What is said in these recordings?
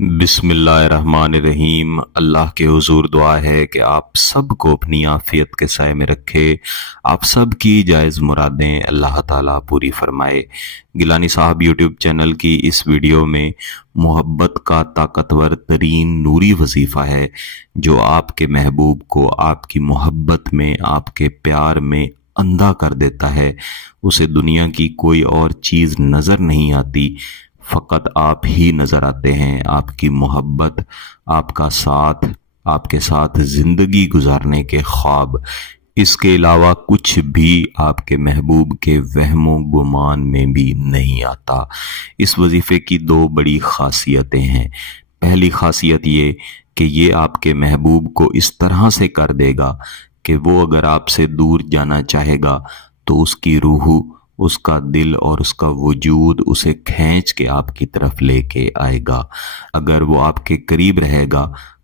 बिस्मिल्लाहिर्रहमानिर्रहीम। अल्लाह के हुजूर दुआ है कि आप सब को अपनी आफियत के साए में रखे, आप सब की जायज़ मुरादें अल्लाह ताला पूरी फरमाए। गिलानी साहब यूट्यूब चैनल की इस वीडियो में मोहब्बत का ताकतवर तरीन नूरी वजीफ़ा है जो आपके महबूब को आपकी मोहब्बत में, आपके प्यार में अंधा कर देता है। उसे दुनिया की कोई और चीज़ नज़र नहीं आती, फ़कत आप ही नज़र आते हैं। आपकी मोहब्बत, आपका साथ, आपके साथ ज़िंदगी गुजारने के ख्वाब, इसके अलावा कुछ भी आपके महबूब के वहमो गुमान में भी नहीं आता। इस वजीफ़े की दो बड़ी ख़ासियतें हैं। पहली ख़ासियत ये कि ये आपके महबूब को इस तरह से कर देगा कि वो अगर आपसे दूर जाना चाहेगा तो उसकी रूह, उसका दिल और उसका वजूद उसे खींच के आपकी तरफ लेके आएगा। अगर वो आपके करीब रहेगा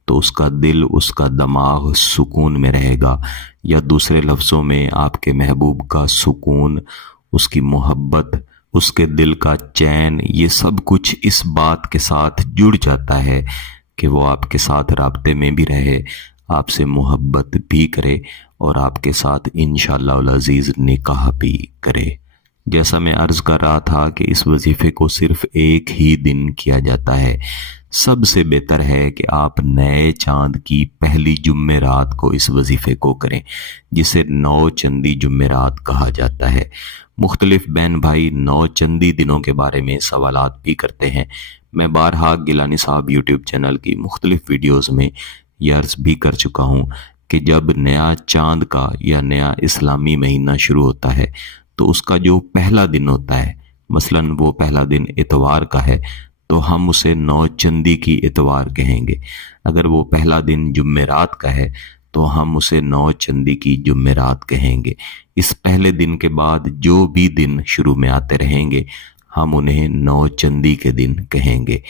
तो उसका दिल, उसका दिमाग सुकून में रहेगा, या दूसरे लफ्ज़ों में आपके महबूब का सुकून, उसकी मोहब्बत, उसके दिल का चैन, ये सब कुछ इस बात के साथ जुड़ जाता है कि वो आपके साथ राब्ते में भी रहे, आपसे मोहब्बत भी करे और आपके साथ इंशाअल्लाह अज़ीज़ निकाह भी करे। जैसा मैं अर्ज़ कर रहा था कि इस वजीफ़े को सिर्फ़ एक ही दिन किया जाता है। सबसे बेहतर है कि आप नए चाँद की पहली जुम्मे रात को इस वजीफ़े को करें, जिसे नौ चंदी जुम्मे रात कहा जाता है। मुख्तलिफ बहन भाई नौ चंदी दिनों के बारे में सवालात भी करते हैं। मैं बारहा गिलानी साहब यूट्यूब चैनल की मुख्तलिफ वीडियोज़ में ये अर्ज़ भी कर चुका हूँ कि जब नया चाँद का या नया इस्लामी महीना शुरू होता है तो उसका जो पहला दिन होता है, मसलन वो पहला दिन इतवार का है तो हम उसे नौ चंदी की इतवार कहेंगे। अगर वो पहला दिन जुम्मेरात का है तो हम उसे नौ चंदी की जुम्मेरात कहेंगे। इस पहले दिन के बाद जो भी दिन शुरू में आते रहेंगे हम उन्हें नौ चंदी के दिन कहेंगे।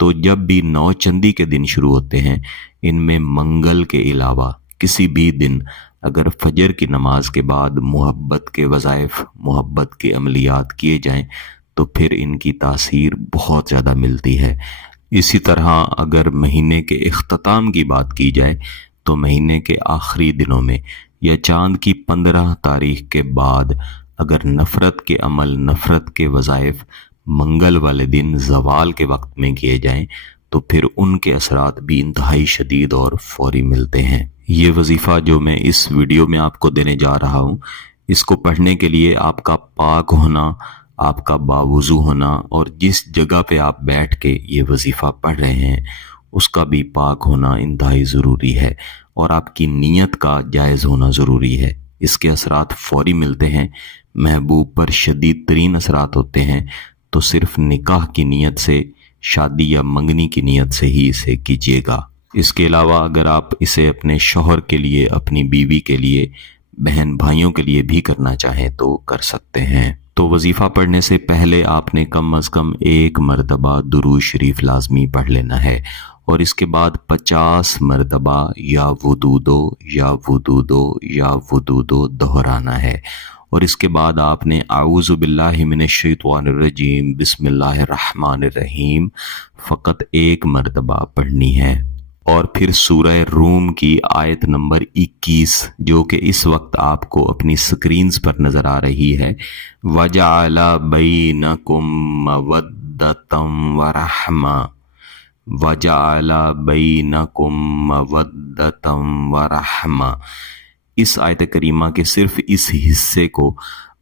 तो जब भी नौ चंदी के दिन शुरू होते हैं, इनमें मंगल के अलावा किसी भी दिन अगर फजर की नमाज के बाद मोहब्बत के वज़ाइफ, मोहब्बत के अमलियात किए जाएं तो फिर इनकी तासीर बहुत ज़्यादा मिलती है। इसी तरह अगर महीने के इख्तिताम की बात की जाए तो महीने के आखिरी दिनों में या चाँद की 15 तारीख के बाद अगर नफ़रत के अमल, नफ़रत के वज़ाइफ मंगल वाले दिन ज़वाल के वक्त में किए जाएं तो फिर उनके असरात भी इंतहाई शदीद और फौरी मिलते हैं। ये वजीफ़ा जो मैं इस वीडियो में आपको देने जा रहा हूँ, इसको पढ़ने के लिए आपका पाक होना, आपका बावुज़ू होना और जिस जगह पे आप बैठ के ये वजीफ़ा पढ़ रहे हैं उसका भी पाक होना इंतहाई ज़रूरी है, और आपकी नीयत का जायज़ होना ज़रूरी है। इसके असरात फौरी मिलते हैं। महबूब पर शदीद तरीन असरात होते हैं तो सिर्फ निकाह की नीयत से, शादी या मंगनी की नीयत से ही इसे कीजिएगा। इसके अलावा अगर आप इसे अपने शौहर के लिए, अपनी बीवी के लिए, बहन भाइयों के लिए भी करना चाहें तो कर सकते हैं। तो वजीफ़ा पढ़ने से पहले आपने कम अज़ कम एक मरतबा दुरूद शरीफ लाजमी पढ़ लेना है और इसके बाद 50 मरतबा या वुदू दो या वुदू दो या वुदू दो दोहराना है। और इसके बाद आपने आऊज़ु बिल्लाहि मिनश शैतानिर रजीम बिस्मिल्लाहिर्रहमानिर्रहीम फ़कत एक मरतबा पढ़नी है। और फिर सूरह रूम की आयत नंबर 21 जो कि इस वक्त आपको अपनी स्क्रीन्स पर नज़र आ रही है, वजअला बैनकुम मवद्दतम व रहमा, वजअला बैनकुम मवद्दतम व रहमा। इस आयत करीमा के सिर्फ इस हिस्से को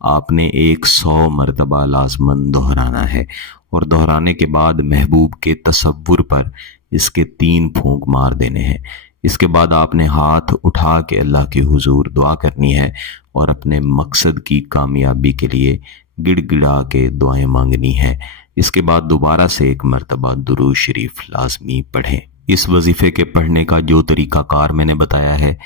आपने 100 मरतबा लाजमन दोहराना है और दोहराने के बाद महबूब के तसव्वुर पर इसके 3 फूंक मार देने हैं। इसके बाद आपने हाथ उठा के अल्लाह के हुजूर दुआ करनी है और अपने मकसद की कामयाबी के लिए गिड़गिड़ा के दुआएं मांगनी है। इसके बाद दोबारा से एक मरतबा दुरूद शरीफ लाजमी पढ़ें। इस वजीफ़े के पढ़ने का जो तरीक़ाकार मैंने बताया है,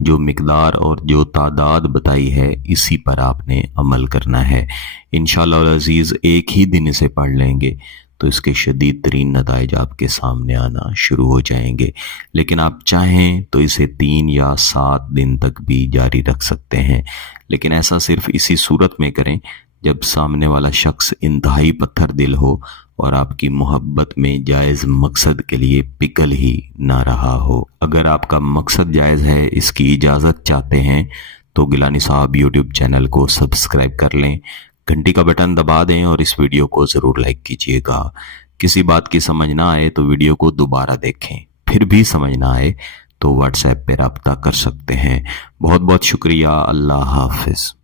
जो मिकदार और जो तादाद बताई है, इसी पर आपने अमल करना है। इंशाअल्लाह अज़ीज़ एक ही दिन इसे पढ़ लेंगे तो इसके शदीद तरीन नताइज आपके सामने आना शुरू हो जाएंगे। लेकिन आप चाहें तो इसे 3 या 7 दिन तक भी जारी रख सकते हैं, लेकिन ऐसा सिर्फ इसी सूरत में करें जब सामने वाला शख्स इंतहाई पत्थर दिल हो اور آپ کی محبت میں جائز مقصد کے لیے پکل ہی نہ رہا ہو۔ اگر آپ کا مقصد جائز ہے، اس کی اجازت چاہتے ہیں تو گیلانی صاحب یوٹیوب چینل کو سبسکرائب کر لیں، گھنٹی کا بٹن دبا دیں اور اس ویڈیو کو ضرور لائک کیجیے گا۔ کسی بات کی سمجھ نہ آئے تو ویڈیو کو دوبارہ دیکھیں، پھر بھی سمجھ نہ آئے تو واٹس ایپ پہ رابطہ کر سکتے ہیں۔ بہت بہت شکریہ۔ اللہ حافظ۔